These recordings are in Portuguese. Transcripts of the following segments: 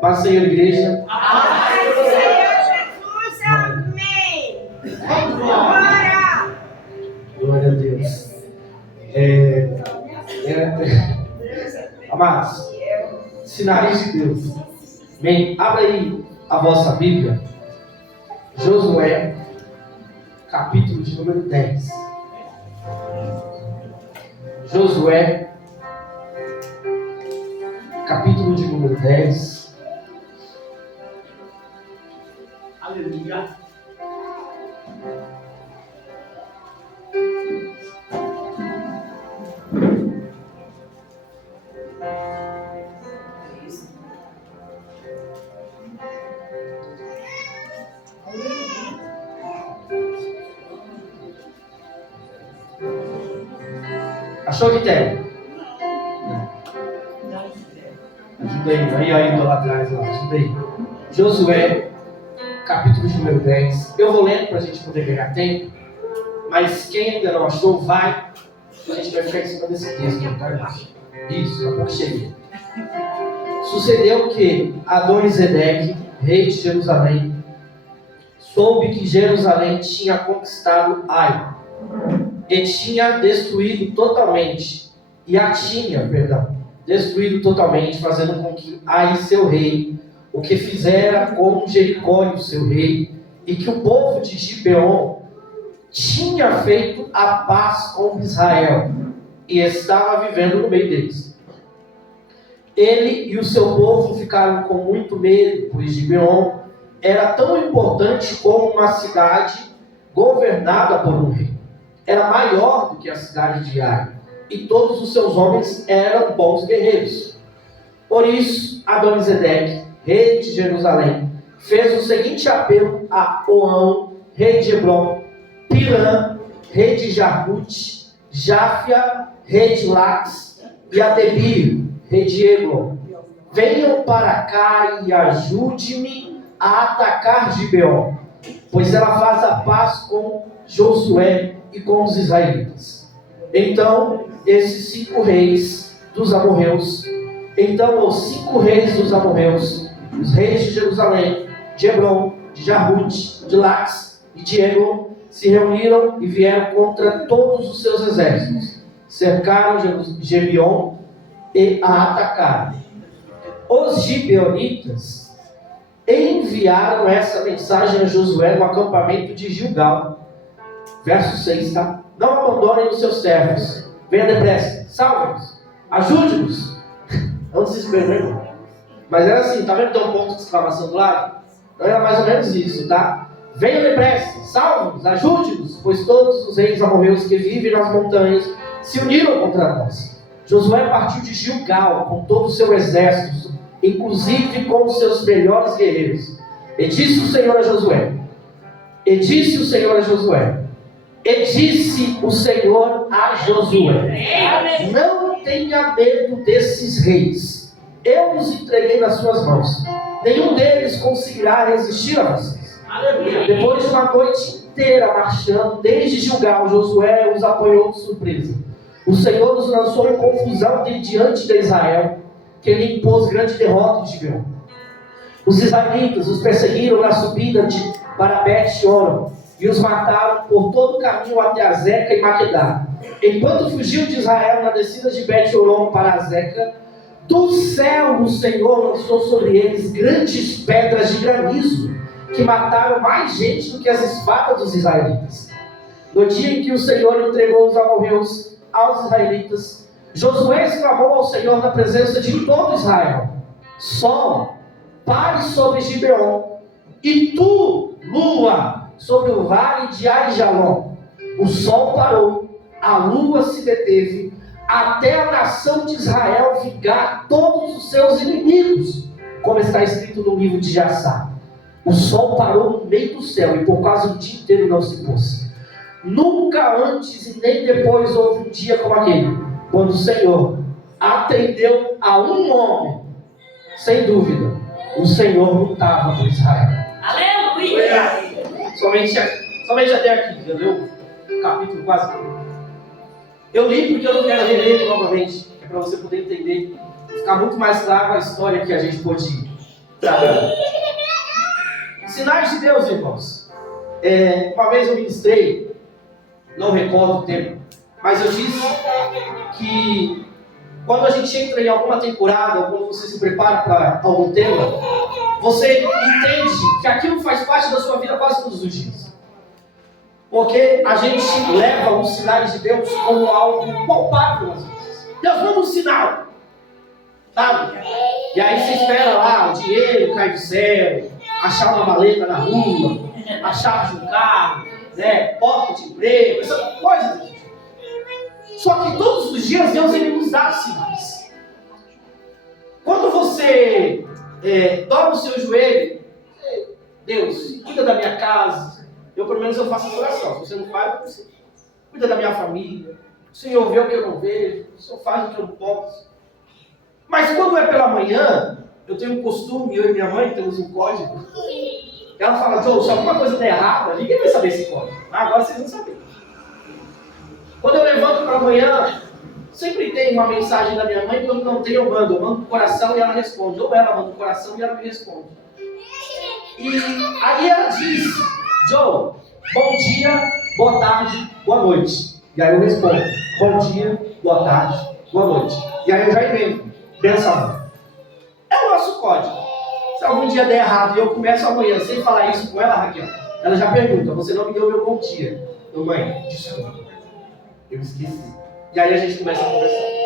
Paz do Senhor, igreja. Paz do Senhor Jesus, amém. Glória. Glória a Deus. Amados, sinais de Deus. Amém. Abra aí a vossa Bíblia. Josué, capítulo de número 10. Josué, capítulo de número 10. Aleluia. Achou que tem? Ajuda aí lá atrás, ajuda aí. Josué, capítulo de número 10. Eu vou lendo para a gente poder ganhar tempo, mas quem ainda não achou, vai. A gente vai ficar em cima desse texto, tá? Isso, daqui a pouco cheguei. Sucedeu que Adonisedeque, rei de Jerusalém, soube que Jerusalém tinha conquistado Ai, e tinha destruído totalmente, destruído totalmente, fazendo com que Ai, seu rei, o que fizera com Jericó, o seu rei, e que o povo de Gibeon tinha feito a paz com Israel, e estava vivendo no meio deles. Ele e o seu povo ficaram com muito medo, pois Gibeon era tão importante como uma cidade governada por um rei. Era maior do que a cidade de Ai, e todos os seus homens eram bons guerreiros. Por isso, Adonisedeque, rei de Jerusalém, fez o seguinte apelo a Oão, rei de Hebron, Pirã, rei de Jarmute, Jáfia, rei de Lax, e a Debir, rei de Eglon: venham para cá e ajude-me a atacar Gibeon, pois ela faz a paz com Josué e com os israelitas. Então os 5 reis dos amorreus, os reis de Jerusalém, de Hebron, de Jarmute, de Lax e de Eglon, se reuniram e vieram contra todos os seus exércitos, cercaram Gibeon e a atacaram. Os gibeonitas enviaram essa mensagem a Josué no acampamento de Gilgal. Verso 6, tá? Não abandonem os seus servos, venha depressa, salve-nos, ajude-nos. Não desespero, né, irmão? Mas era assim, tá vendo que tem um ponto de exclamação do lado? Então era mais ou menos isso, tá? Venha depressa, salve-nos, ajude-nos, pois todos os reis amorreus que vivem nas montanhas se uniram contra nós. Josué partiu de Gilgal com todo o seu exército, inclusive com os seus melhores guerreiros. E disse o Senhor a Josué, não tenha medo desses reis, eu os entreguei nas suas mãos, nenhum deles conseguirá resistir a vocês. Depois de uma noite inteira marchando desde Gilgal, Josué os apanhou de surpresa. O Senhor os lançou em confusão diante de Israel, que lhe impôs grande derrota em Gibeon. Os israelitas os perseguiram na subida para Bet-Horon e os mataram por todo o caminho até Azeca e Maquedá. Enquanto fugiu de Israel na descida de Bet-Horon para Azeca, do céu o Senhor lançou sobre eles grandes pedras de granizo, que mataram mais gente do que as espadas dos israelitas. No dia em que o Senhor entregou os amorreus aos israelitas, Josué exclamou ao Senhor na presença de todo Israel: Sol, pare sobre Gibeon, e tu, lua, sobre o vale de Aijalon. O sol parou, a lua se deteve, até a nação de Israel vingar todos os seus inimigos, como está escrito no livro de Jassá. O sol parou no meio do céu e por quase o dia inteiro não se pôs. Nunca antes e nem depois houve um dia como aquele, quando o Senhor atendeu a um homem. Sem dúvida, o Senhor lutava por Israel. Aleluia! Somente até aqui, já leu o capítulo quase todo. Eu li porque eu não quero reler novamente, é para você poder entender ficar muito mais claro a história que a gente pôde trabalhar. Sinais de Deus, irmãos. Uma vez eu ministrei, não recordo o tempo, mas eu disse que quando a gente entra em alguma temporada, ou quando você se prepara para algum tema, você entende que aquilo faz parte da sua vida quase todos os dias. Porque a gente leva os sinais de Deus como algo palpável às vezes. Deus manda um sinal, sabe? E aí você espera lá, o dinheiro cai do céu, achar uma maleta na rua, a chave de um carro, né? Porta de emprego, essas coisas. Só que todos os dias Deus ele nos dá sinais. Quando você dobra o seu joelho, Deus, cuida da minha casa. Eu pelo menos eu faço essa oração. Se você não faz, você cuida da minha família. O Senhor vê o que eu não vejo. O Senhor faz o que eu não posso. Mas quando é pela manhã, eu tenho um costume, eu e minha mãe temos um código. Ela fala, Joe, se alguma coisa der errada, ninguém vai saber esse código. Agora vocês vão saber. Quando eu levanto pela manhã, sempre tem uma mensagem da minha mãe. Quando não tem, eu mando pro coração e ela responde. Ou ela manda pro coração e ela me responde. E aí ela diz, Joe, bom dia, boa tarde, boa noite. E aí eu respondo, bom dia, boa tarde, boa noite. E aí eu já emendo, benção. É o nosso código. Se algum dia der errado e eu começo amanhã sem falar isso com ela, Raquel, ela já pergunta, você não me deu meu bom dia. Eu, mãe, desculpa, eu esqueci. E aí a gente começa a conversar.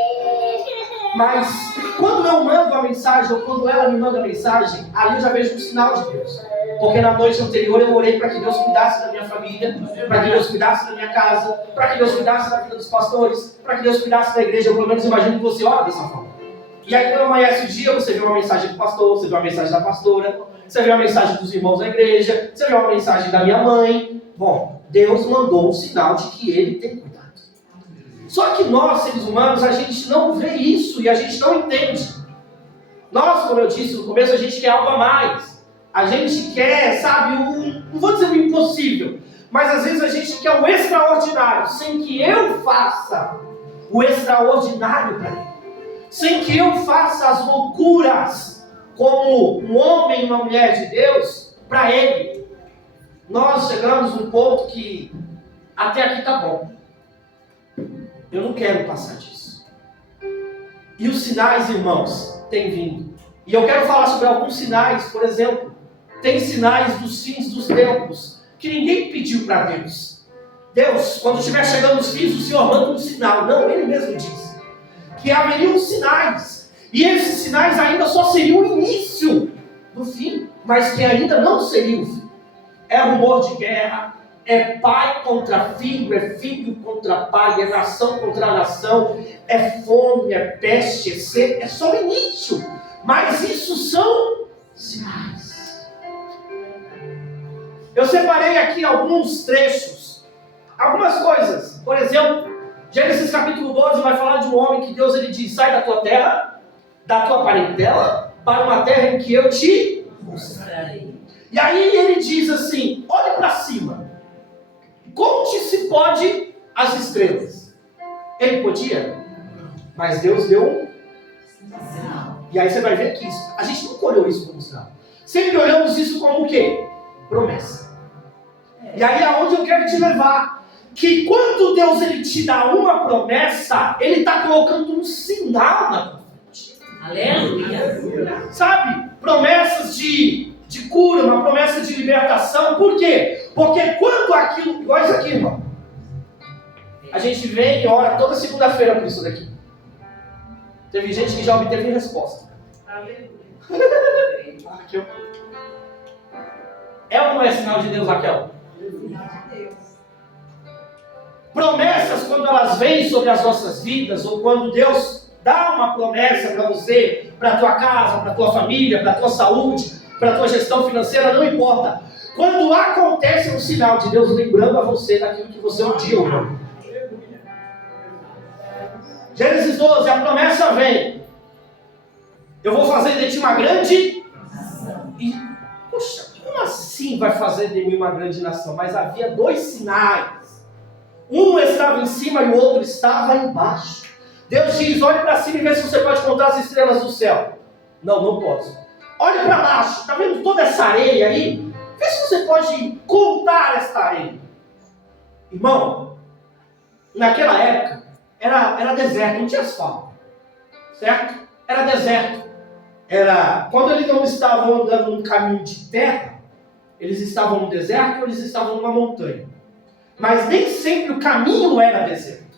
Mas quando eu mando a mensagem, ou quando ela me manda a mensagem, ali eu já vejo um sinal de Deus. Porque na noite anterior eu orei para que Deus cuidasse da minha família, para que Deus cuidasse da minha casa, para que Deus cuidasse da vida dos pastores, para que Deus cuidasse da igreja. Eu pelo menos imagino que você ora dessa forma. E aí quando amanhece o dia, você vê uma mensagem do pastor, você vê uma mensagem da pastora, você vê uma mensagem dos irmãos da igreja, você vê uma mensagem da minha mãe. Bom, Deus mandou um sinal de que Ele tem cuidado. Só que nós, seres humanos, a gente não vê isso e a gente não entende. Nós, como eu disse no começo, a gente quer algo a mais. A gente quer, sabe, não vou dizer o impossível, mas às vezes a gente quer o extraordinário, sem que eu faça o extraordinário para Ele. Sem que eu faça as loucuras como um homem e uma mulher de Deus para Ele. Nós chegamos num ponto que até aqui está bom. Eu não quero passar disso. E os sinais, irmãos, têm vindo. E eu quero falar sobre alguns sinais. Por exemplo, tem sinais dos fins dos tempos que ninguém pediu para Deus. Deus, quando estiver chegando os fins, o Senhor manda um sinal. Não, Ele mesmo disse que haveriam sinais. E esses sinais ainda só seriam o início do fim, mas que ainda não seria o fim. É rumor de guerra, é pai contra filho, é filho contra pai, é nação contra nação, é fome, é peste, é sede, é só o início. Mas isso são sinais. Eu separei aqui alguns trechos, algumas coisas. Por exemplo, Gênesis capítulo 12 vai falar de um homem que Deus ele diz, sai da tua terra, da tua parentela, para uma terra em que eu te mostrarei. E aí ele diz assim, olhe para cima, conte se pode as estrelas. Ele podia, mas Deus deu um sinal. E aí você vai ver que isso, a gente nunca olhou isso como sinal. Sempre olhamos isso como o quê? Promessa. E aí é onde eu quero te levar. Que quando Deus ele te dá uma promessa, Ele está colocando um sinal na tua frente. Aleluia. Sabe? Promessas de cura, uma promessa de libertação. Por quê? Porque quando aquilo... Igual isso aqui, irmão. A gente vem e ora toda segunda-feira por isso daqui. Teve gente que já obteve resposta. Aleluia. É ou não é sinal de Deus, Raquel? Promessas, quando elas vêm sobre as nossas vidas, ou quando Deus dá uma promessa para você, para a tua casa, para a tua família, para a tua saúde, para a tua gestão financeira, não importa. Quando acontece um sinal de Deus lembrando a você daquilo que você um dia ouviu. Gênesis 12, a promessa vem. Eu vou fazer de ti uma grande nação. E, poxa, como assim vai fazer de mim uma grande nação? Mas havia dois sinais. Um estava em cima e o outro estava embaixo. Deus diz, olhe para cima e vê se você pode contar as estrelas do céu. Não, não posso. Olhe para baixo, está vendo toda essa areia aí? Vê se você pode contar esta areia. Irmão, naquela época, era deserto, não tinha asfalto. Certo? Era deserto. Quando eles não estavam andando num caminho de terra, eles estavam no deserto ou eles estavam numa montanha. Mas nem sempre o caminho era deserto.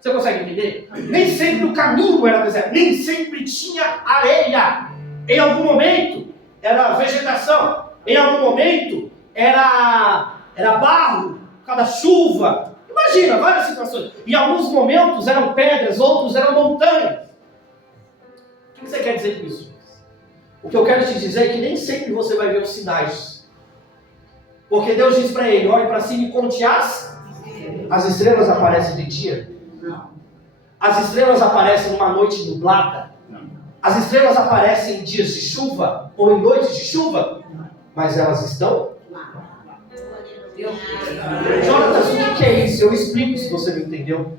Você consegue entender? Nem sempre o caminho era deserto. Nem sempre tinha areia. Em algum momento era vegetação. Em algum momento era barro, por causa da chuva. Imagina, várias situações. Em alguns momentos eram pedras, outros eram montanhas. O que você quer dizer com isso? O que eu quero te dizer é que nem sempre você vai ver os sinais. Porque Deus diz para ele, olhe para cima e conte as estrelas aparecem de dia. As estrelas aparecem numa noite nublada. As estrelas aparecem em dias de chuva ou em noites de chuva. Mas elas estão. Jonatas, o que é isso? Eu explico se você não entendeu.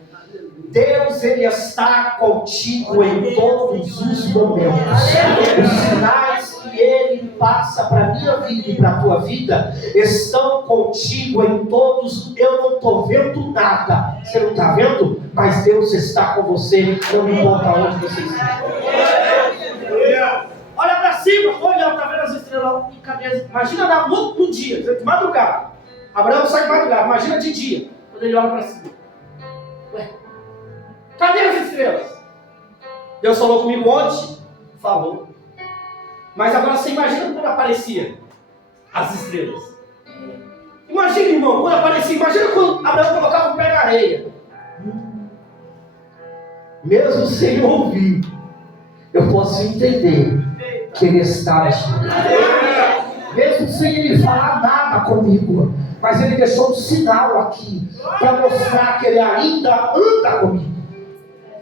Deus, Ele está contigo em todos os momentos. Os sinais que Ele passa para a minha vida e para a tua vida estão contigo em todos. Eu não estou vendo nada. Você não está vendo? Mas Deus está com você. Não importa onde você está. Olha para cima. Olha, está vendo as estrelas? Imagina no dia, de madrugada. Abraão sai de madrugada. Imagina de dia. Quando ele olha para cima. Ué. Cadê as estrelas? Deus falou comigo ontem? Falou. Mas agora você imagina quando aparecia as estrelas. Imagina, irmão, quando aparecia. Imagina quando Abraão colocava o pé na areia. Mesmo sem ouvir, eu posso entender que Ele está aqui. Mesmo sem Ele falar nada comigo, mas Ele deixou um sinal aqui para mostrar que Ele ainda anda comigo.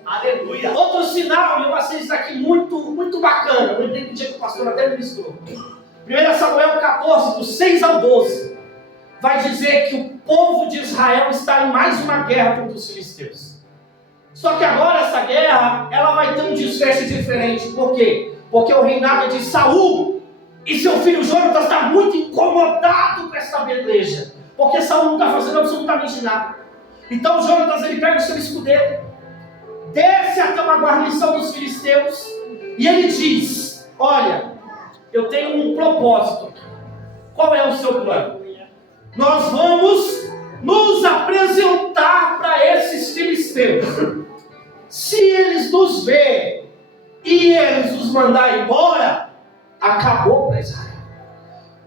Aleluia. Outro sinal, e eu passei isso aqui muito bacana. Eu lembrei do dia que o pastor até ministrou. 1 Samuel 14, do 6 ao 12. Vai dizer que o povo de Israel está em mais uma guerra contra os filisteus. Só que agora essa guerra, ela vai ter um desfecho diferente. Por quê? Porque o reinado é de Saul. E seu filho Jonatas está muito incomodado com essa peleja. Porque Saul não está fazendo absolutamente nada. Então Jonatas, ele pega o seu escudeiro, desce até uma guarnição dos filisteus e ele diz, olha, eu tenho um propósito aqui. Qual é o seu plano? Nós vamos nos apresentar para esses filisteus. Se eles nos verem e eles nos mandar embora, acabou para Israel.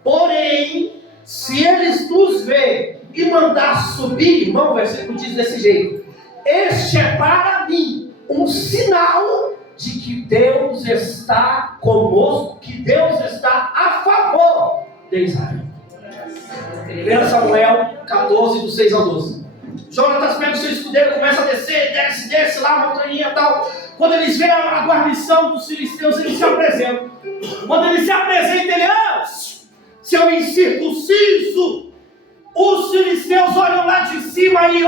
Porém, se eles nos verem e mandar subir, irmão, o versículo diz desse jeito: este é para mim um sinal de que Deus está conosco, que Deus está a favor de Israel. 1 Samuel 14, do 6 ao 12. Jonatas pega o seu escudeiro, começa a descer, desce lá, a montanha e tal. Quando eles veem a guarnição dos filisteus, eles se apresentam. Quando eles se apresentam, ele seu incircunciso, os filisteus olham lá de cima e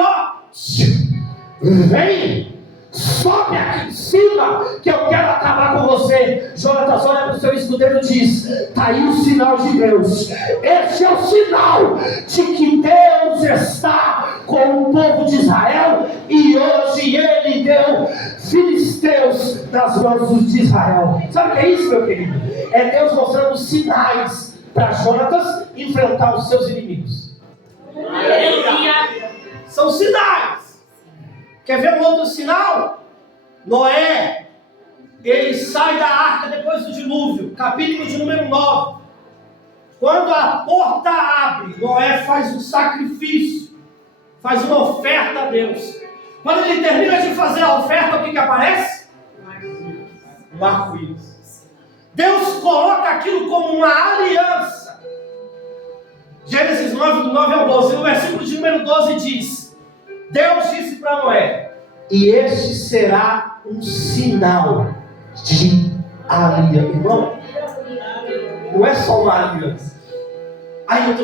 vem, sobe aqui em cima, que eu quero acabar com você. Jonatas olha para o seu escudeiro e diz: está aí o sinal de Deus. Esse é o sinal de que Deus está com o povo de Israel, e hoje Ele deu filisteus nas mãos de Israel. Sabe o que é isso, meu querido? É Deus mostrando sinais para Jonatas enfrentar os seus inimigos. São sinais. Quer ver um outro sinal? Noé, ele sai da arca depois do dilúvio, capítulo de número 9. Quando a porta abre, Noé faz um sacrifício, faz uma oferta a Deus. Quando ele termina de fazer a oferta, o que aparece? Um arco-íris. Deus coloca aquilo como uma aliança. Gênesis 9, do 9 ao 12. No versículo de número 12 diz: Deus disse para Noé: e este será um sinal de aliança. Irmão, não é só uma aliança. Aí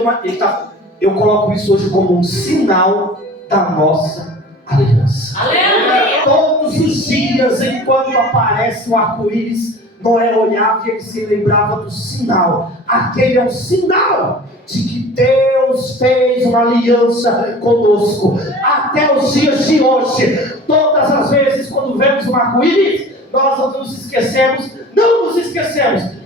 eu coloco isso hoje como um sinal da nossa aliança. Aleluia. Todo Todos os dias, enquanto aparece o arco-íris, Noé olhava e ele se lembrava do sinal. Aquele é um sinal de que Deus fez uma aliança conosco. Até os dias de hoje, todas as vezes quando vemos um arco-íris, nós não nos esquecemos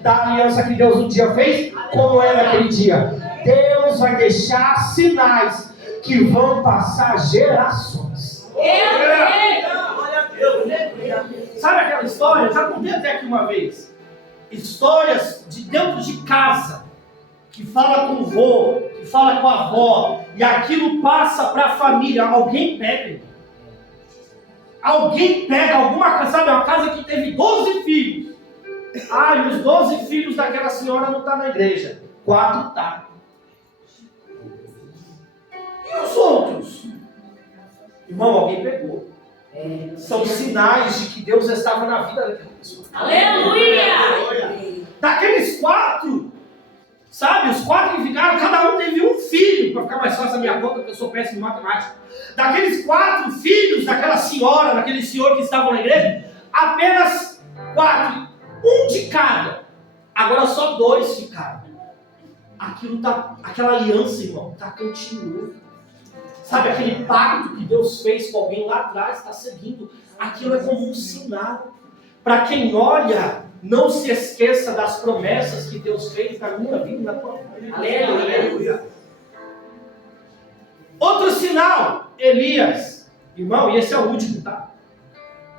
da aliança que Deus um dia fez com Noé naquele dia. Deus vai deixar sinais que vão passar gerações. Sabe aquela história? Eu já contei até aqui uma vez. Histórias de dentro de casa, que fala com o vô, que fala com a avó, e aquilo passa para a família. Alguém pega alguma casa, sabe, uma casa que teve 12 filhos. Ah, e os 12 filhos daquela senhora não estão na igreja. 4 tá. E os outros? Irmão, alguém pegou. São sinais de que Deus estava na vida daquela pessoa. Aleluia! Daqueles 4, sabe, os 4 que ficaram, cada um teve um filho, para ficar mais fácil a minha conta, porque eu sou péssimo em matemática. Daqueles 4 filhos daquela senhora, daquele senhor que estavam na igreja, apenas 4, um de cada. Agora só 2 ficaram. Aquela aliança, irmão, está continuando. Sabe, aquele pacto que Deus fez com alguém lá atrás, está seguindo. Aquilo é como um sinal. Para quem olha, não se esqueça das promessas que Deus fez na minha vida e na tua vida. Aleluia. Outro sinal, Elias. Irmão, e esse é o último, tá?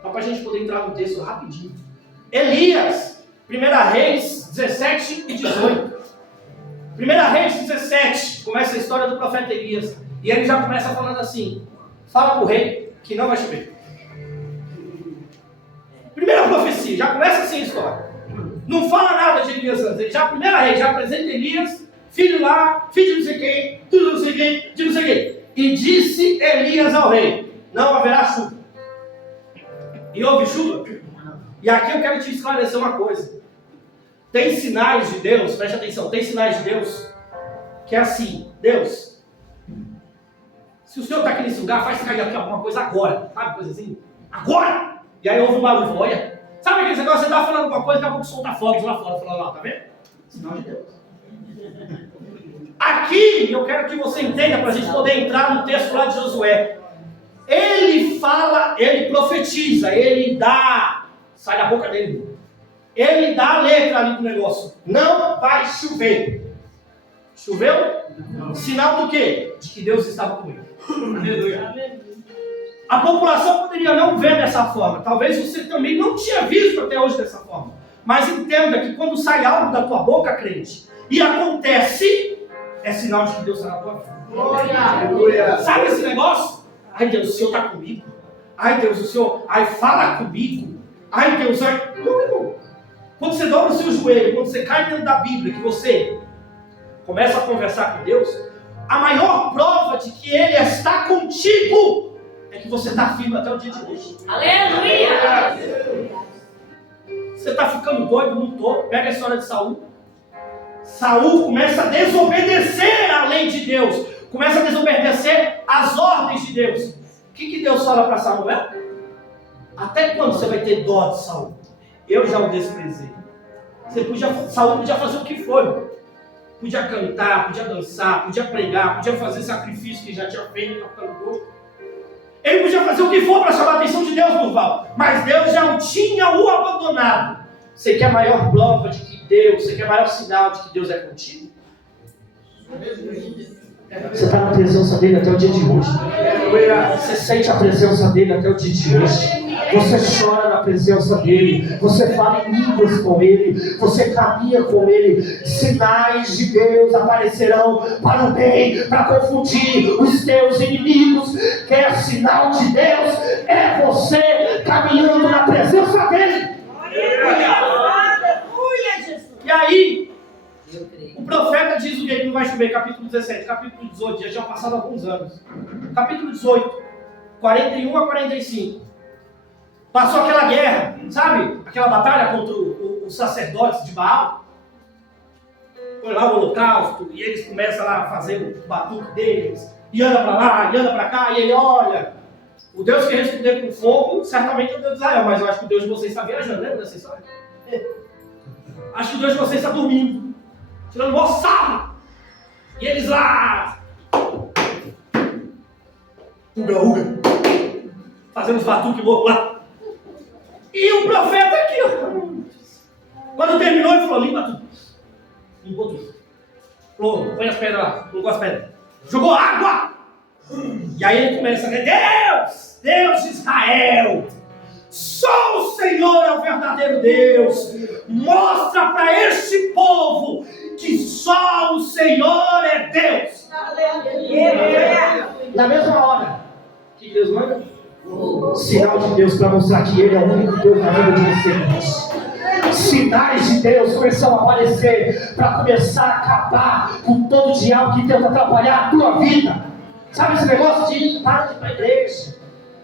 Só para a gente poder entrar no texto rapidinho. Elias, 1 Reis 17 e 18. 1 Reis 17, começa a história do profeta Elias. E ele já começa falando assim: fala para o rei que não vai chover. Primeira profecia, já começa assim a história. Não fala nada de Elias antes. Ele já, 1 Reis, já apresenta Elias, filho lá, filho de não sei quem, tudo não sei quem, de não sei quem. E disse Elias ao rei: não haverá chuva. E houve chuva. E aqui eu quero te esclarecer uma coisa. Tem sinais de Deus, preste atenção, tem sinais de Deus que é assim: Deus, se o senhor está aqui nesse lugar, faz cair aqui alguma coisa agora. Sabe, coisa assim? Agora! E aí houve um barulho, olha. Sabe aquele negócio, você está falando alguma coisa, daqui a pouco solta fogos lá fora. Fala lá, tá vendo? Sinal de Deus. Aqui, eu quero que você entenda, para a gente poder entrar no texto lá de Josué. Ele fala, ele profetiza, ele dá, sai da boca dele. Ele dá a letra ali do negócio. Não vai chover. Choveu? Não. Sinal do quê? De que Deus estava com ele. Aleluia. A população poderia não ver dessa forma. Talvez você também não tinha visto até hoje dessa forma. Mas entenda que quando sai algo da tua boca, crente, e acontece, é sinal de que Deus está na tua vida. Aleluia. Sabe esse negócio? Ai Deus, o Senhor está comigo. Ai Deus, o Senhor, ai fala comigo. Ai Deus, ai... Não, irmão. Quando você dobra o seu joelho, quando você cai dentro da Bíblia, que você começa a conversar com Deus, a maior prova de que Ele está contigo é que você está firme até o dia de hoje. Aleluia! Você está ficando doido, não estou. Pega a história de Saul. Saul começa a desobedecer a lei de Deus, começa a desobedecer as ordens de Deus. O que Deus fala para Samuel? Até quando você vai ter dó de Saul? Eu já o desprezei. Saul podia fazer o que for. Podia cantar, podia dançar, podia pregar, podia fazer sacrifício que já tinha feito, ele podia fazer o que for para chamar a atenção de Deus, Durval. Mas Deus já tinha o abandonado. Você quer a maior prova de que Deus, você quer o maior sinal de que Deus é contigo? Você está na presença dele até o dia de hoje. Você sente a presença dele até o dia de hoje. Você chora na presença dele. Você fala em línguas com ele. Você caminha com ele. Sinais de Deus aparecerão para o bem, para confundir os teus inimigos. Quer sinal de Deus? É você caminhando na presença dele. Aleluia, Jesus. E aí, o profeta diz o que não vai chover, capítulo 17, capítulo 18, já tinham passado alguns anos. Capítulo 18, 41 a 45. Passou aquela guerra, sabe? Aquela batalha contra os sacerdotes de Baal. Foi lá o holocausto, e eles começam lá a fazer o batuque deles. E anda para lá, e anda para cá, e ele olha. O Deus que respondeu com fogo, certamente é o Deus de Israel, mas eu acho que o Deus de vocês está viajando, lembra dessa história? Acho que o Deus de vocês está dormindo, tirando o sarro. E eles lá, uga, fazendo os batuques loucos lá. E o profeta aqui, ó. Quando terminou, ele falou: limpa tudo. Limpou tudo. Falou: põe as pedras lá, colocou as pedras. Jogou água. E aí ele começa a dizer: Deus de Israel, só o Senhor é o verdadeiro Deus. Mostra para este povo que só o Senhor é Deus. Na mesma hora que Deus manda, sinal de Deus para mostrar que Ele é o único Deus na vida de vocês. Sinais de Deus começam a aparecer para começar a acabar com todo o diabo que tenta atrapalhar a tua vida. Sabe esse negócio de para de ir para a igreja?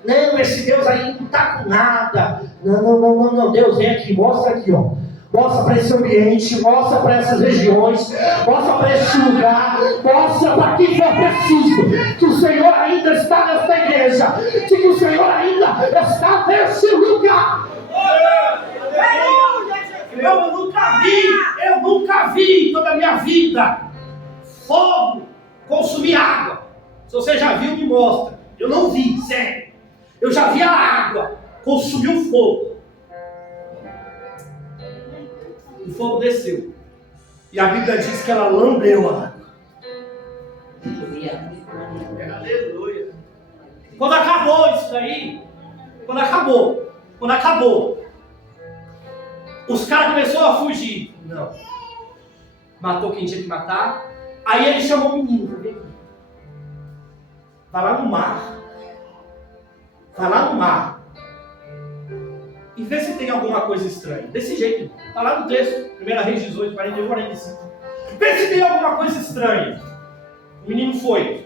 Não, esse Deus aí não está com nada. Não. Deus vem aqui, mostra aqui, ó. Mostra para esse ambiente, mostra para essas regiões, mostra para esse lugar, mostra para quem for preciso que o Senhor ainda está nesta igreja, que o Senhor ainda está nesse lugar. Eu nunca vi em toda a minha vida fogo consumir água. Se você já viu, me mostra. Eu não vi, sério. Eu já vi a água consumir o fogo. O fogo desceu. E a Bíblia diz que ela lambeu a água. Aleluia. Quando acabou isso daí, quando acabou, os caras começaram a fugir. Não. Matou quem tinha que matar. Aí ele chamou o menino. Vai lá no mar. E vê se tem alguma coisa estranha. Desse jeito. Está lá no texto. 1 Reis 18, 41, 45. Vê se tem alguma coisa estranha. O menino foi.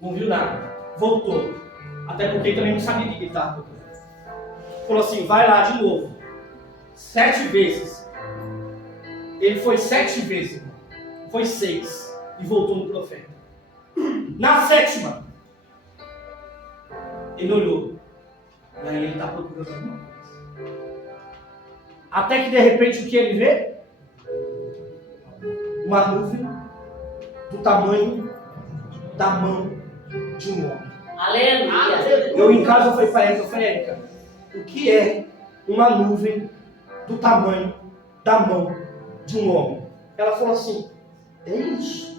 Não viu nada. Voltou. Até porque ele também não sabia o que ele estava procurando. Falou assim: vai lá de novo. 7 vezes. Ele foi 7 vezes. Foi 6. E voltou no profeta. Na 7ª, ele olhou. E aí ele está procurando alguma coisa. Até que de repente o que ele vê? Uma nuvem do tamanho da mão de um homem. Aleluia. Eu em casa falei para Érica, o que é uma nuvem do tamanho da mão de um homem? Ela falou assim: é isso.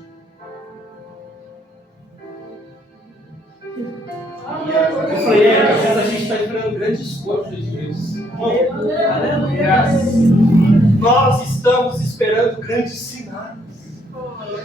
Eu falei: às vezes a gente está esperando grandes coisas de Deus. Nós estamos esperando grandes sinais.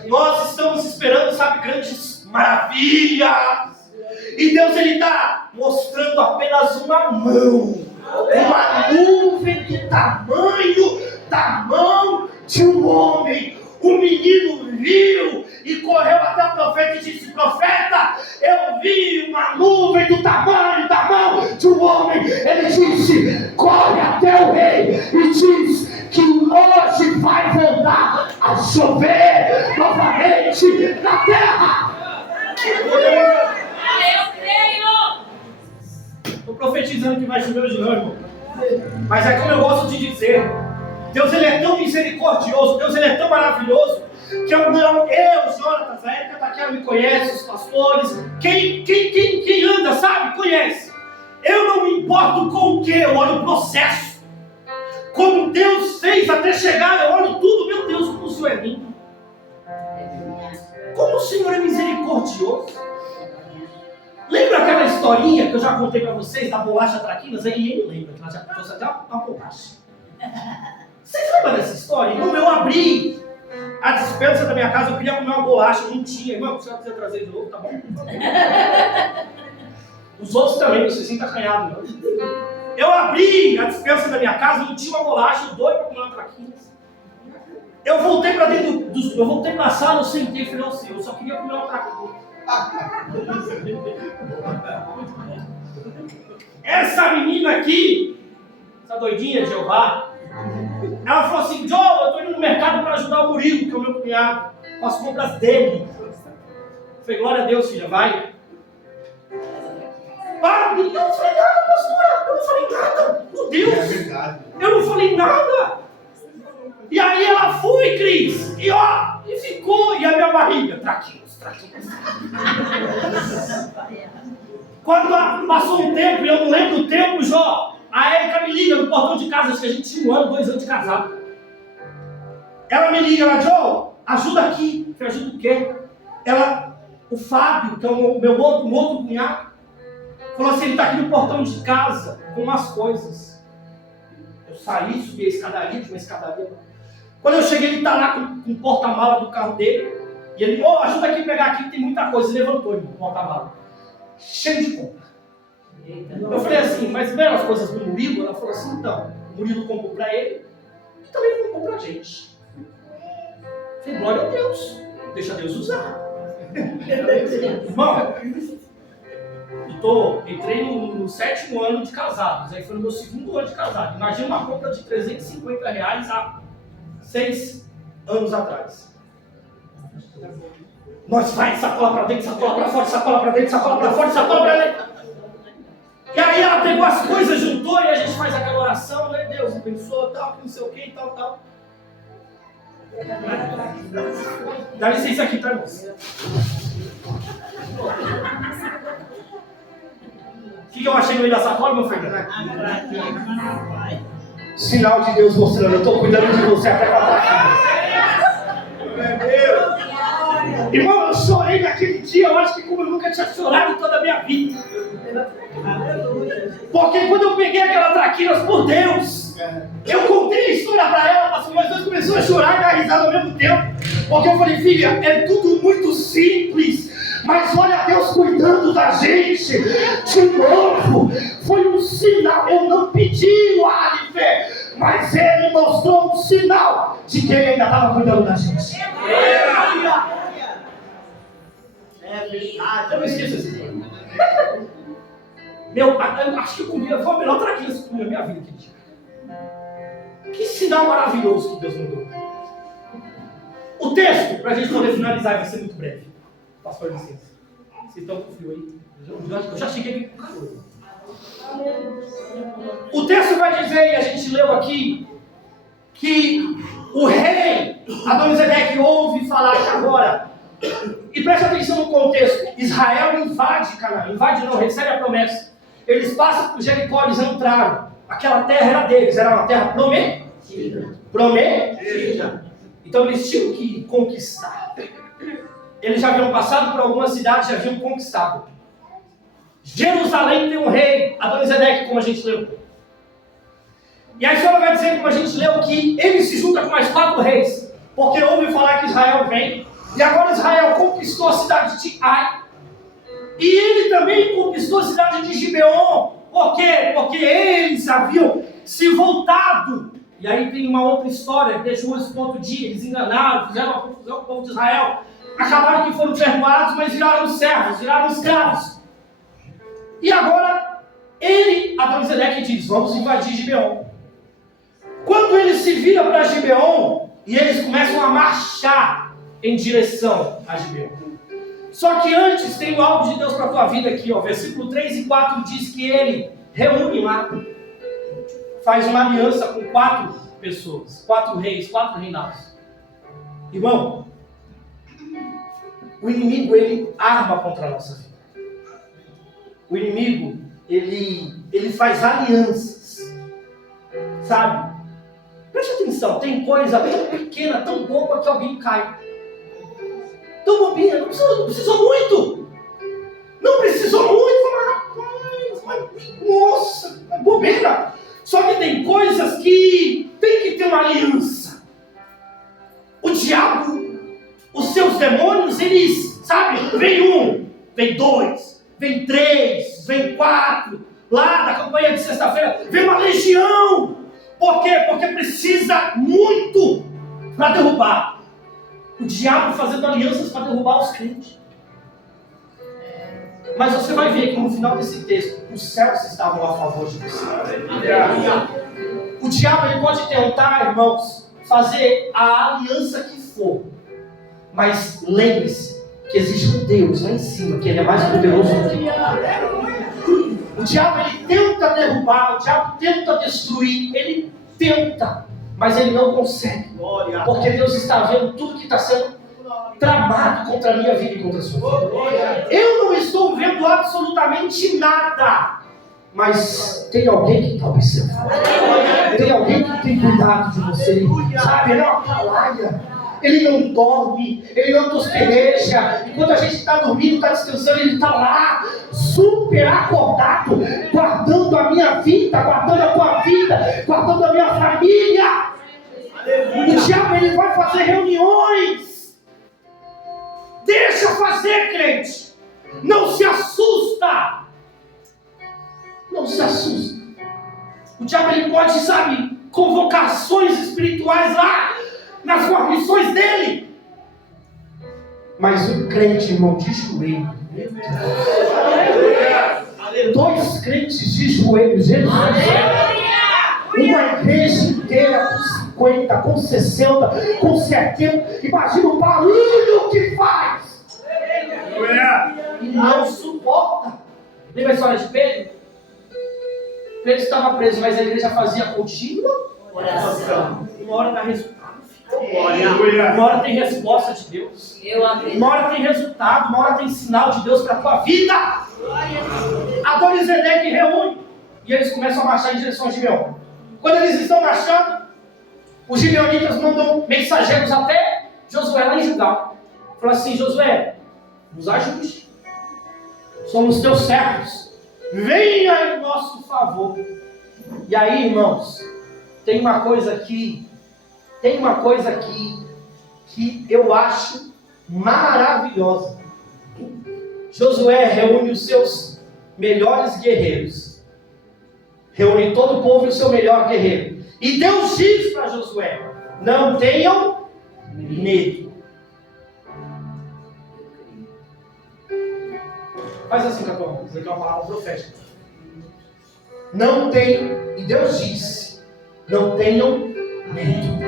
Nós estamos esperando, grandes maravilhas. E Deus, Ele está mostrando apenas uma mão. Uma nuvem do tamanho da mão de um homem. O menino viu e correu até o profeta e disse: profeta, eu vi uma nuvem do tamanho da mão de um homem. Ele disse: corre até o rei e diz que hoje vai voltar a chover novamente na terra. Eu creio. Estou profetizando que vai chover hoje não, irmão. Mas é como eu gosto de dizer, Deus, Ele é tão misericordioso, Deus, Ele é tão maravilhoso, que eu, Jonatas, a Érica está aqui, ela me conhece, os pastores, quem anda, conhece. Eu não me importo com o que, eu olho o processo. Como Deus fez até chegar, eu olho tudo. Meu Deus, como o Senhor é lindo. Como o Senhor é misericordioso. Lembra aquela historinha que eu já contei para vocês, da bolacha traquinas? Aí ninguém lembra, que ela já trouxe até uma bolacha. Vocês lembram dessa história? Como eu abri a despensa da minha casa, eu queria comer uma bolacha, não tinha. Irmão, se você quiser trazer de novo, tá bom? Os outros também, vocês sintam acanhado, não? Eu abri a despensa da minha casa, não tinha uma bolacha, doido para comer uma traquina. Eu voltei para dentro eu voltei na sala, eu sentei e falei: não, eu só queria comer uma traquina. Essa menina aqui, essa doidinha de Jeová, ela falou assim: Joe, eu estou indo no mercado para ajudar o Murilo, que é o meu cunhado, com as compras dele. Eu falei: glória a Deus, filha, vai. Ah, eu não falei nada, pastora. Eu não falei nada. Meu Deus. É verdade. Eu não falei nada. E aí ela foi, Cris. E ó, e ficou. E a minha barriga. Traquinhos. Quando passou um tempo, e eu não lembro o tempo, Jó, a Érica me liga no portão de casa. Acho que a gente tinha 1 ano, 2 anos de casado. Ela me liga, ela, Jó, ajuda aqui. Eu falei, ajuda o quê? O Fábio, que é um outro cunhado, falou assim, ele está aqui no portão de casa com umas coisas. Eu saí, subi a escadaria, de uma escadaria. Quando eu cheguei, ele está lá com o porta-mala do carro dele. E ele, ajuda aqui a pegar aqui, tem muita coisa. Ele levantou no porta-mala. Cheio de compra. Eu falei assim, mas não eram as coisas do Murilo? Ela falou assim, então, o Murilo comprou para ele, também comprou para a gente. Eu falei, glória a Deus. Deixa Deus usar. Irmão, entrei no 7º ano de casados, aí foi no meu 2º ano de casado. Imagina uma compra de R$350 há 6 anos atrás. Nós vai, sacola pra dentro, sacola pra fora, sacola pra dentro, sacola pra fora, sacola pra dentro. E aí ela pegou as coisas, juntou e a gente faz aquela oração, né? Deus abençoa, tal, que não sei o que, tal. Dá licença aqui, tá, irmãos? O que eu achei no meio da sacola, meu filho? Sinal de Deus mostrando, eu estou cuidando de você até matar. Meu Deus! Irmão, eu chorei naquele dia, eu acho que como eu nunca tinha chorado em toda a minha vida. Porque quando eu peguei aquela traquinas, por Deus, eu contei a história para ela, pastor, mas Deus começou a chorar e dar risada ao mesmo tempo. Porque eu falei, filha, é tudo muito simples. Mas olha Deus cuidando da gente de novo. Foi um sinal. Eu não pedi o ar de fé, mas Ele mostrou um sinal de que Ele ainda estava cuidando da gente. Eu não esqueço esse dia. Eu acho que eu comi, foi a melhor traquinha que eu comi na minha vida aquele dia. Que sinal maravilhoso que Deus mandou. O texto, para a gente poder finalizar, vai ser muito breve. Pastor, licença. Vocês estão com frio aí? Eu já cheguei aqui com calor. O texto vai dizer, e a gente leu aqui, que o rei Adonisedeque ouve falar que agora, e preste atenção no contexto, Israel invade Canaã, invade não, recebe a promessa. Eles passam por Jericó, eles entraram. Aquela terra era deles, era uma terra prometida. Então eles tinham que conquistar. Eles já haviam passado por algumas cidades, já haviam conquistado. Jerusalém tem um rei, Adonisedeque, como a gente leu. E a história vai dizer, como a gente leu, que ele se junta com mais 4 reis, porque ouve falar que Israel vem, e agora Israel conquistou a cidade de Ai, e ele também conquistou a cidade de Gibeon. Por quê? Porque eles haviam se voltado. E aí tem uma outra história, que deixou esse outro dia, eles enganaram, fizeram uma confusão com o povo de Israel. Acabaram que foram perdoados, mas viraram servos, viraram escravos. E agora, ele, Adonisedeque, diz, vamos invadir Gibeon. Quando ele se vira para Gibeon, e eles começam a marchar em direção a Gibeon. Só que antes tem algo de Deus para a tua vida aqui, ó. Versículo 3 e 4 diz que ele reúne lá, faz uma aliança com 4 pessoas, 4 reis, 4 reinados. Irmão, o inimigo, ele arma contra a nossa vida. O inimigo, ele faz alianças, sabe? Preste atenção, tem coisa tão pequena, tão boba que alguém cai. Tão bobinha, não precisou muito. Não precisou muito, mas nossa, bobeira. Só que tem coisas que tem que ter uma aliança. O diabo, os seus demônios, eles, sabe, vem 1, vem 2, vem 3, vem 4, lá da campanha de sexta-feira, vem uma legião. Por quê? Porque precisa muito para derrubar. O diabo fazendo alianças para derrubar os crentes. Mas você vai ver que no final desse texto, os céus estavam a favor de você. O diabo, ele pode tentar, irmãos, fazer a aliança que for. Mas lembre-se que existe um Deus lá em cima, que ele é mais poderoso do que O diabo ele tenta derrubar, o diabo tenta destruir, ele tenta, mas ele não consegue. Porque Deus está vendo tudo que está sendo tramado contra a minha vida e contra a sua vida. Eu não estou vendo absolutamente nada, mas tem alguém que está observando. Tem alguém que tem cuidado de você. Sabe, ele é uma atalaia. Ele não dorme, ele não tospereja. Enquanto a gente está dormindo, está descansando, ele está lá, super acordado, guardando a minha vida, guardando a tua vida, guardando a minha família. O diabo ele vai fazer reuniões. Deixa fazer, crente. Não se assusta. Não se assusta. O diabo ele pode, sabe, convocações espirituais lá nas guarnições dele. Mas o crente, irmão, de joelho. Dois crentes de joelho, Jesus. Uma igreja inteira com 50, com 60, com 70. Imagina o barulho que faz. E não suporta. Lembra a história de Pedro? Pedro estava preso, mas a igreja fazia contínua oração. Uma hora dá resultado. Uma hora tem resposta de Deus. Uma hora tem resultado, uma hora tem sinal de Deus para a tua vida. Adonizedeque reúne e eles começam a marchar em direção a Gibeon. Quando eles estão marchando, os gibeonitas mandam mensageiros até Josué lá em Gilgal. Falam assim: Josué, nos ajude. Somos teus servos. Venha em nosso favor. E aí, irmãos, tem uma coisa aqui que eu acho maravilhosa. Josué reúne os seus melhores guerreiros. Reúne todo o povo e o seu melhor guerreiro. E Deus diz para Josué: não tenham medo. Faz assim com a tua mão. Isso aqui é uma palavra profética. Não tem. E Deus diz: não tenham medo.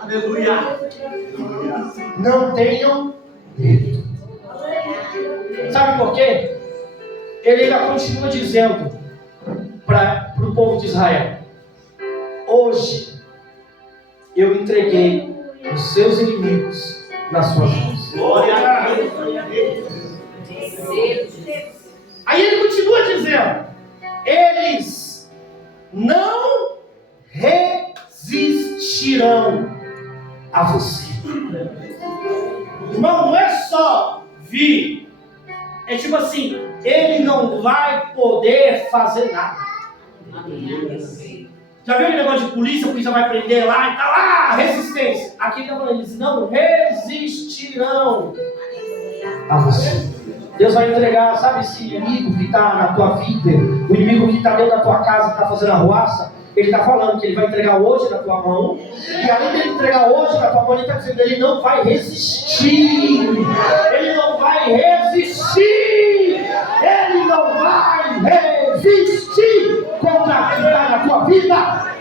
Aleluia. Não tenham medo. Sabe por quê? Ele ainda continua dizendo para o povo de Israel: hoje eu entreguei os seus inimigos nas suas mãos. Glória a Deus. Aí ele continua dizendo: eles não resistirão a você. Irmão, não é só vir. É tipo assim, ele não vai poder fazer nada. Já viu aquele negócio de polícia? A polícia vai prender lá e tá lá, resistência. Aqui ele está falando: eles não resistirão a você. Deus vai entregar, sabe, esse inimigo que está na tua vida, o inimigo que está dentro da tua casa, que está fazendo arruaça. Ele está falando que ele vai entregar hoje na tua mão. E além de ele entregar hoje na tua mão, ele está dizendo que ele não vai resistir. Ele não vai resistir. Ele não vai resistir contra a que está na tua vida.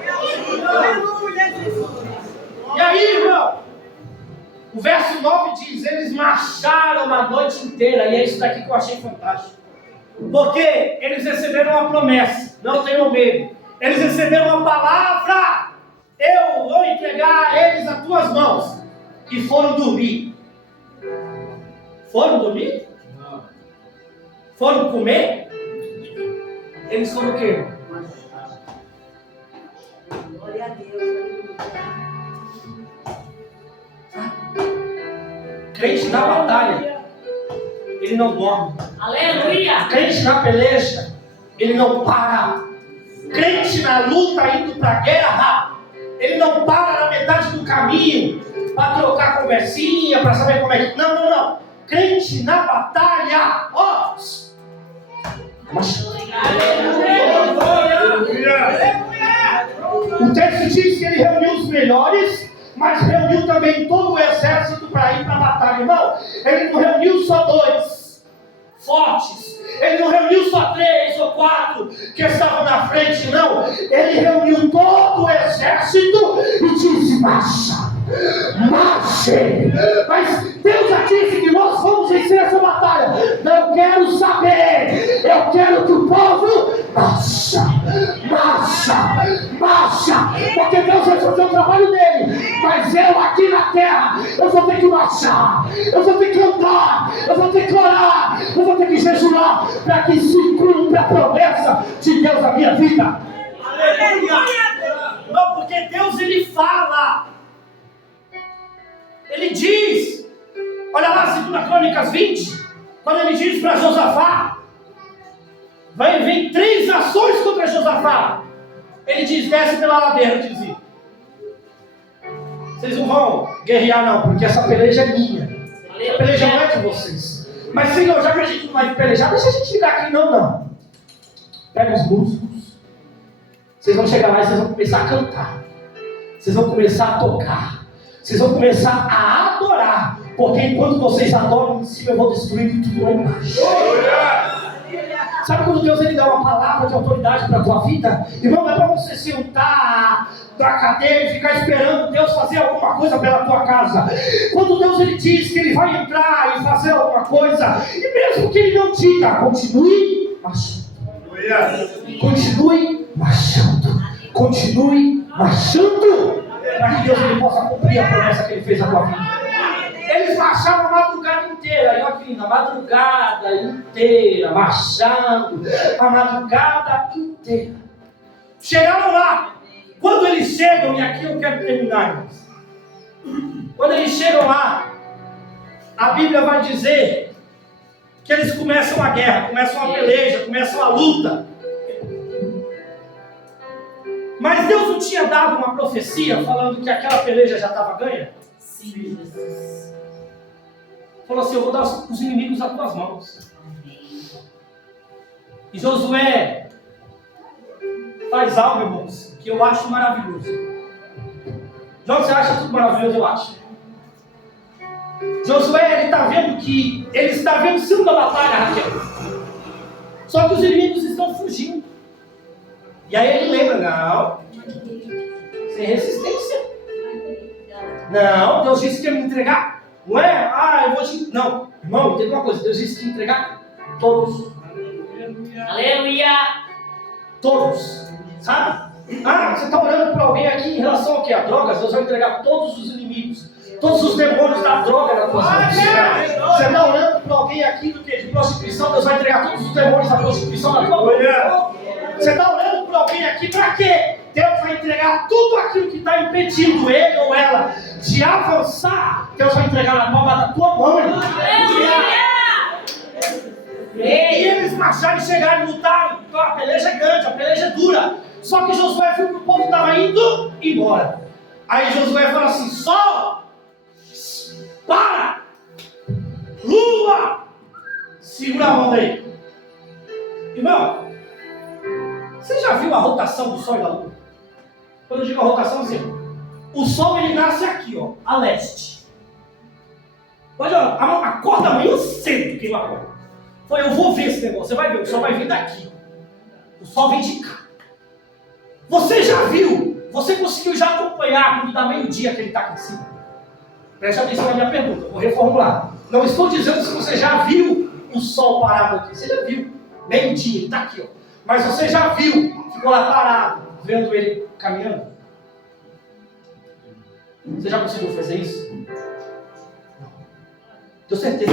E aí, irmão, o verso 9 diz: eles marcharam a noite inteira. E é isso daqui que eu achei fantástico. Porque eles receberam uma promessa: não tenham medo. Eles receberam uma palavra: eu vou entregar eles nas tuas mãos. E foram dormir. Foram dormir? Não. Foram comer? Eles foram o quê? Glória a Deus. Crente na batalha, ele não dorme. Aleluia. Crente na peleja, ele não para. Crente na luta, indo para a guerra, ele não para na metade do caminho para trocar conversinha, para saber como é que... Não. Crente na batalha, ó. O texto diz que ele reuniu os melhores, mas reuniu também todo o exército para ir para a batalha. Irmão, ele não reuniu só 2 fortes. Ele não reuniu só 3 ou 4 que estavam na frente, não. Ele reuniu todo o exército e disse: marcha, marche. Mas Deus disse que nós vamos vencer essa batalha. Não quero saber. Eu quero que o povo marcha. Porque Deus vai fazer o trabalho dele. Mas eu aqui na terra, eu vou ter que marchar. Eu vou ter que andar. Eu vou ter que orar. Eu vou ter que jejuar para que se cumpra a promessa de Deus na minha vida. Não, porque Deus ele fala. Ele diz. Olha lá, 2 Crônicas 20, quando ele diz para Josafá, vai vir 3 nações contra Josafá. Ele diz, desce pela ladeira, dizia. Vocês não vão guerrear não, porque essa peleja é minha. A peleja não é de vocês. Mas Senhor, já que a gente não vai pelejar, deixa a gente ficar aqui. Não. Pega os músicos. Vocês vão chegar lá e vocês vão começar a cantar. Vocês vão começar a tocar. Vocês vão começar a adorar. Porque enquanto vocês adoram em cima, eu vou destruir tudo lá embaixo. Sabe quando Deus ele dá uma palavra de autoridade para a tua vida? Irmão, não é para você sentar na cadeira e ficar esperando Deus fazer alguma coisa pela tua casa. Quando Deus ele diz que ele vai entrar e fazer alguma coisa, e mesmo que ele não diga, continue marchando. Continue marchando. Continue marchando. Para que Deus ele possa cumprir a promessa que ele fez na tua vida. Eles marchavam a madrugada inteira, e olha que lindo, a madrugada inteira, marchando, a madrugada inteira. Chegaram lá, quando eles chegam, e aqui eu quero terminar, irmãos. Quando eles chegam lá, a Bíblia vai dizer que eles começam a guerra, começam a peleja, começam a luta. Mas Deus não tinha dado uma profecia falando que aquela peleja já estava ganha? Sim, Jesus. Falou assim, eu vou dar os inimigos nas tuas mãos. E Josué faz algo, irmãos, que eu acho maravilhoso. João, você acha tudo maravilhoso? Eu acho. Josué, ele está vendo que ele está vencendo a batalha, Raquel. Só que os inimigos estão fugindo. E aí ele lembra, não, sem resistência. Não, Deus disse que ia me entregar. Não é? Eu vou te... Não, irmão, entenda uma coisa. Deus disse que ia entregar todos. Aleluia. Todos. Sabe? Você está orando por alguém aqui em relação ao que? A drogas? Deus vai entregar todos os inimigos. Todos os demônios da droga na tua vida. Você está orando por alguém aqui do que? De prostituição? Deus vai entregar todos os demônios da prostituição na tua vida. Você está orando por alguém aqui para quê? Deus vai entregar tudo aquilo que está impedindo ele ou ela de avançar. Deus vai entregar na palma da tua mão. E eles marcharam e chegaram e lutaram. Então a peleja é grande, a peleja é dura. Só que Josué viu que o povo estava indo embora. Aí Josué fala assim, sol, para, lua, segura a mão aí. Irmão, você já viu a rotação do sol e da lua? Quando eu digo a rotação, assim, o sol ele nasce aqui, ó, a leste. Pode olhar, acorda amanhã cedo que eu acordo. Falei, eu vou ver esse negócio, você vai ver, o sol vai vir daqui. O sol vem de cá. Você já viu, você conseguiu já acompanhar quando dá meio-dia que ele está aqui em cima? Preste atenção na minha pergunta, eu vou reformular. Não estou dizendo se você já viu o sol parado aqui, você já viu, meio-dia, ele está aqui, ó. Mas você já viu, ficou lá parado, vendo ele caminhando? Você já conseguiu fazer isso? Não. Tenho certeza.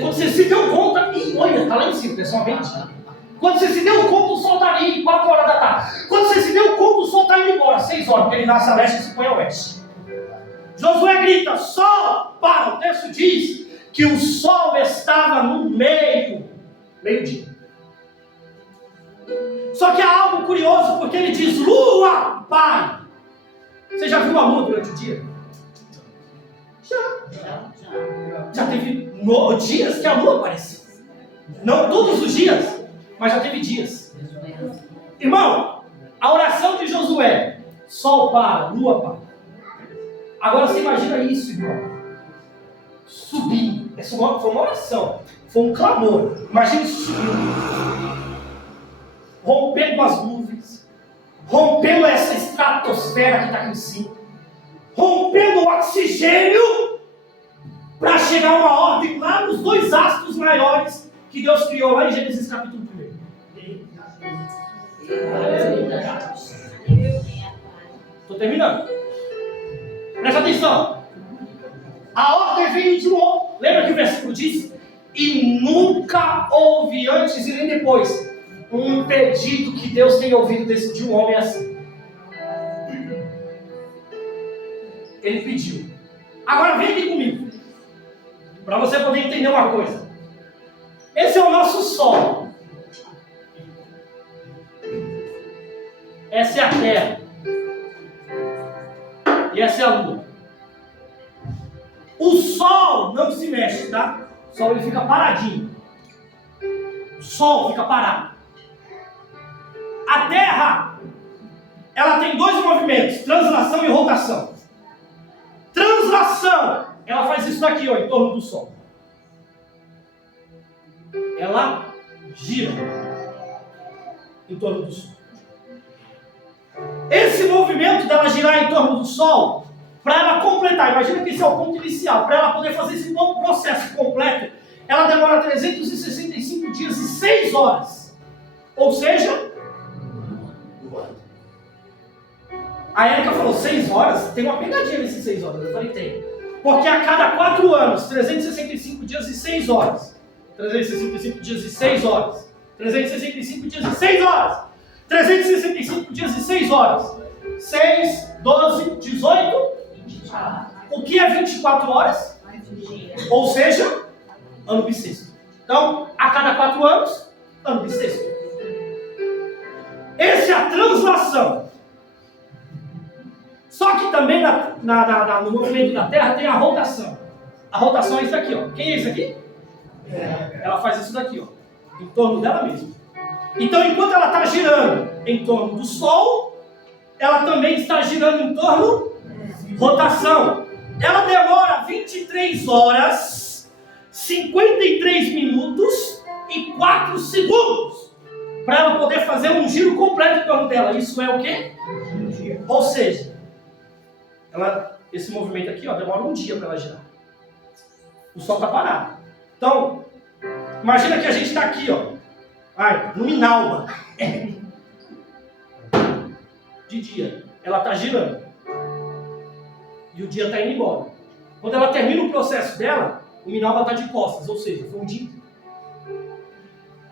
Quando você se deu conta, olha, está lá em cima, pessoalmente. Quando você se deu conta, o sol está ali, 4 horas da tarde. Quando você se deu conta, o sol está indo embora, 6 horas, porque ele nasce a leste e se põe a oeste. Josué grita, sol, para. O texto diz que o sol estava no meio-dia. Só que há algo curioso, porque ele diz, lua, pare. Você já viu a lua durante o dia? Já teve dias que a lua apareceu. Não todos os dias, mas já teve dias. Irmão, a oração de Josué, sol para, lua para. Agora você imagina isso, irmão. Subindo. Essa foi uma oração, foi um clamor. Imagina isso subindo. Rompendo as nuvens, rompendo essa estratosfera que está aqui em cima, rompendo o oxigênio para chegar a uma ordem lá nos 2 astros maiores que Deus criou lá em Gênesis capítulo 1. Estou terminando. Presta atenção. A ordem veio de novo. Lembra que o versículo diz? E nunca houve antes e nem depois um pedido que Deus tenha ouvido de um homem assim. Ele pediu. Agora vem aqui comigo, para você poder entender uma coisa. Esse é o nosso Sol. Essa é a Terra. E essa é a Lua. O Sol não se mexe, tá? O Sol ele fica paradinho. O Sol fica parado. A Terra, ela tem 2 movimentos, translação e rotação. Translação, ela faz isso daqui, ó, em torno do Sol. Ela gira em torno do Sol. Esse movimento dela girar em torno do Sol, para ela completar, imagina que esse é o ponto inicial, para ela poder fazer esse processo completo, ela demora 365 dias e 6 horas. Ou seja, a Érica falou 6 horas, tem uma pegadinha nesses 6 horas, eu falei tem. Porque a cada 4 anos, 365 dias e 6 horas. 365 dias e 6 horas. 365 dias e 6 horas. 365 dias e 6 horas. 6, 12, 18. 24. O que é 24 horas? Ou seja, ano bissexto. Então, a cada 4 anos, ano bissexto. Essa é a translação. Só que também no movimento da Terra tem a rotação. A rotação é isso aqui, ó. Quem é isso aqui? Ela faz isso daqui, ó. Em torno dela mesma. Então, enquanto ela está girando em torno do Sol, ela também está girando em torno rotação. Ela demora 23 horas, 53 minutos e 4 segundos para ela poder fazer um giro completo em torno dela. Isso é o quê? Ou seja, esse movimento aqui, ó, demora um dia para ela girar. O Sol está parado. Então, imagina que a gente está aqui, ó, no Minalba. De dia. Ela está girando. E o dia está indo embora. Quando ela termina o processo dela, o Minalba está de costas, ou seja, foi um dia.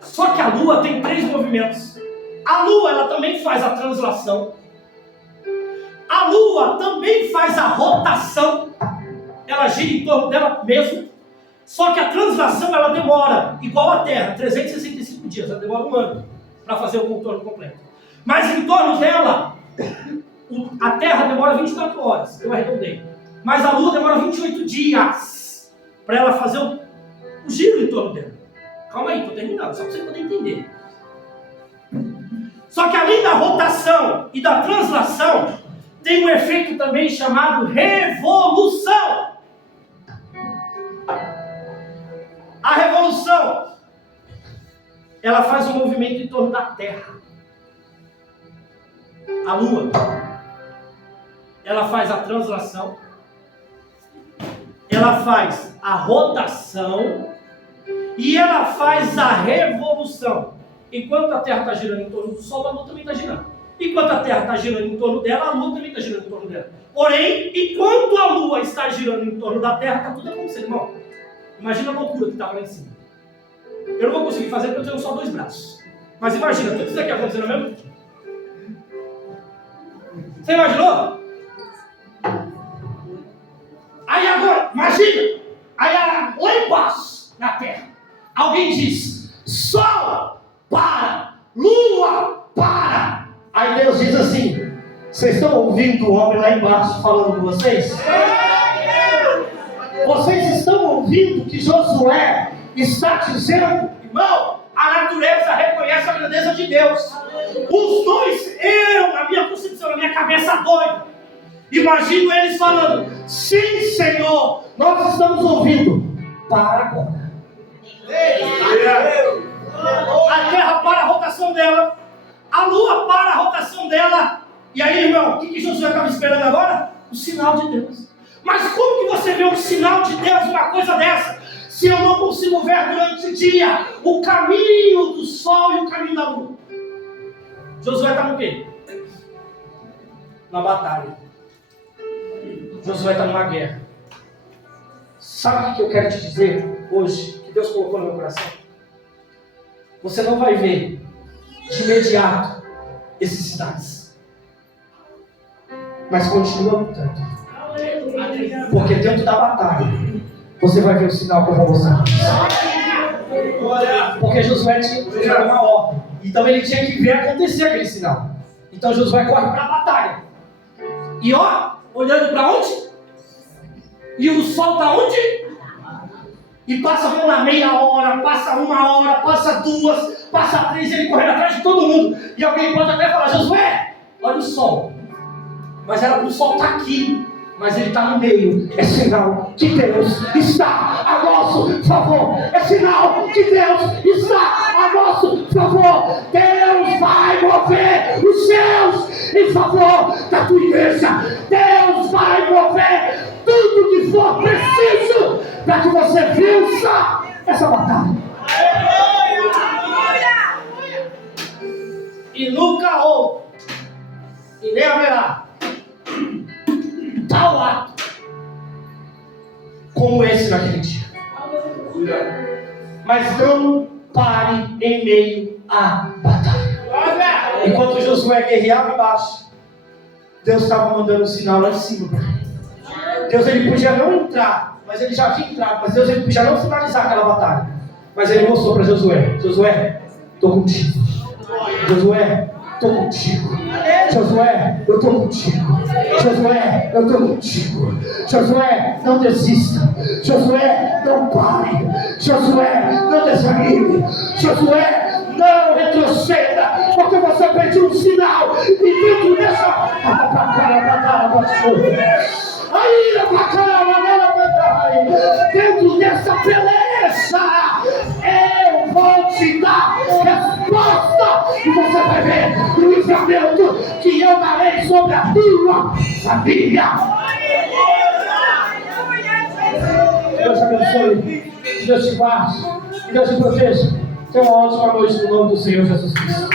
Só que a Lua tem 3 movimentos. A Lua, ela também faz a translação. A Lua também faz a rotação. Ela gira em torno dela mesmo. Só que a translação, ela demora, igual a Terra, 365 dias. Ela demora 1 ano para fazer o contorno completo. Mas em torno dela, a Terra demora 24 horas. Eu arredondei. Mas a Lua demora 28 dias para ela fazer o giro em torno dela. Calma aí, estou terminando, só para você poder entender. Só que além da rotação e da translação, tem um efeito também chamado revolução. A revolução, ela faz um movimento em torno da Terra. A Lua, ela faz a translação, ela faz a rotação e ela faz a revolução. Enquanto a Terra está girando em torno do Sol, a Lua também está girando. Enquanto a Terra está girando em torno dela, a Lua também está girando em torno dela. Porém, enquanto a Lua está girando em torno da Terra, está tudo acontecendo, irmão. Imagina a loucura que estava lá em cima. Eu não vou conseguir fazer porque eu tenho só 2 braços. Mas imagina, tudo isso aqui acontecendo ao mesmo tempo. Você imaginou? Aí agora, imagina. Aí lá embaixo, na Terra, alguém diz: Sol, para! Lua, para! Aí Deus diz assim: vocês estão ouvindo o homem lá embaixo falando com vocês? Vocês estão ouvindo que Josué está dizendo, irmão, a natureza reconhece a grandeza de Deus. Os dois, na minha concepção, na minha cabeça doida, imagino eles falando: sim, Senhor, nós estamos ouvindo. Para agora. A Terra para a rotação dela, a Lua para a rotação dela. E aí, irmão, o que Josué estava esperando agora? O sinal de Deus. Mas como que você vê um sinal de Deus, uma coisa dessa? Se eu não consigo ver durante o dia o caminho do sol e o caminho da lua. Josué está no quê? Na batalha. Josué está numa guerra. Sabe o que eu quero te dizer hoje, que Deus colocou no meu coração? Você não vai ver de imediato esses sinais, mas continua lutando, porque dentro da batalha você vai ver o sinal que eu vou mostrar. Porque Josué tinha uma ordem, então ele tinha que ver acontecer aquele sinal. Então Josué corre para a batalha, e ó, olhando para onde? E o sol está onde? E passa uma meia hora, passa 1 hora, passa 2, passa 3, ele correndo atrás de todo mundo. E alguém pode até falar: Josué, olha o sol. Mas era para o sol estar aqui, mas ele está no meio. É sinal que Deus está a nosso favor. É sinal que Deus está a nosso favor. Deus vai mover os céus em favor da tua igreja. Deus vai mover tudo que for preciso para que você vença essa batalha. E nunca houve, e nem haverá, tal ato como esse naquele dia. Mas não pare em meio à batalha. Enquanto Josué guerreava embaixo, Deus estava mandando um sinal lá em cima para ele. Deus, ele podia não entrar, mas ele já tinha entrado. Mas Deus, ele podia não finalizar aquela batalha. Mas ele mostrou para Josué: Josué, estou contigo. Josué, estou contigo. Josué, eu estou contigo. Josué, eu estou contigo. Josué, não desista. Josué, não pare. Josué, não desanime. Josué, não retroceda, porque você pediu um sinal. E dentro dessa dentro dessa beleza, eu vou te dar resposta. E você vai ver o livramento que eu darei sobre a tua família. Deus te abençoe, Deus te guarde, Deus te proteja. Tenha uma ótima noite no nome do Senhor Jesus Cristo.